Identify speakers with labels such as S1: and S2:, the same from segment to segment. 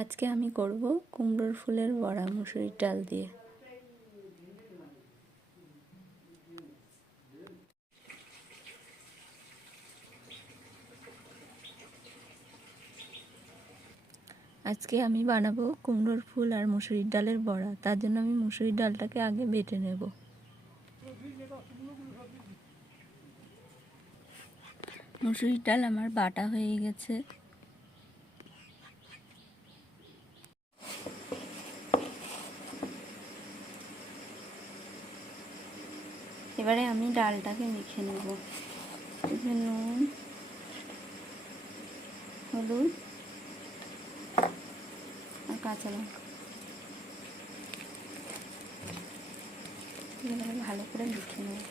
S1: আজকে আমি করব কুমড়োর ফুলের বড়া মুসুরির ডাল দিয়ে। আজকে আমি বানাবো কুমড়োর ফুল আর মুসুরির ডালের বড়া। তার জন্য আমি মুসুরির ডালটাকে আগে বেটে নেব। মুসুরির ডাল আমার বাটা হয়ে গেছে। এবারে আমি ডালটাকে মেখে নেব। নুন, হলুদ আর কাঁচা লঙ্কা। ভালো করে মেখে নেব।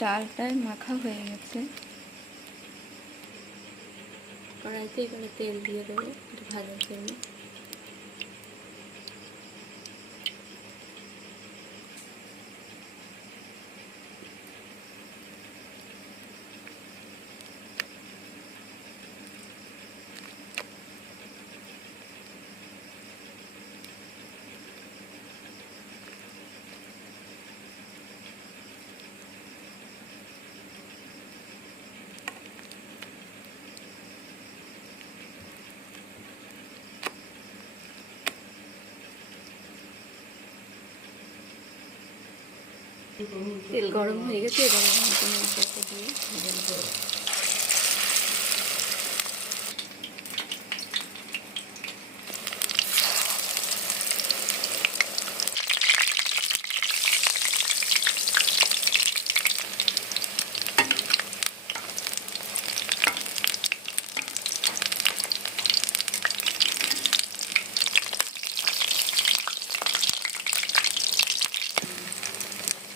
S1: ডালটায় মাখা হয়ে গেছে। কড়াইতে এবারে তেল দিয়ে দেবো একটু ভাজার জন্য। তেল গরম হয়ে গেছে এবার দিয়ে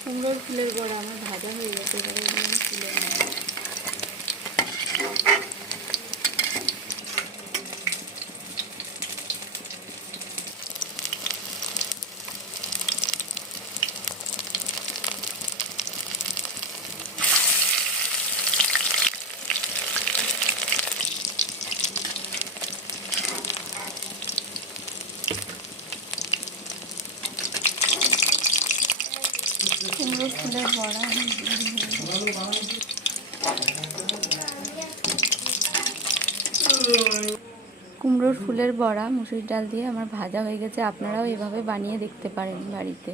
S1: কুমড়োর ফুলের বড়া আমার ভাজা হয়ে গেছে এবারে ফুলের তুলে কুমড়ো ফুলের বড়া। কুমড়োর ফুলের বড়া মুসুর ডাল দিয়ে আমার ভাজা হয়ে গেছে। আপনারাও এভাবে বানিয়ে দেখতে পারেন বাড়িতে।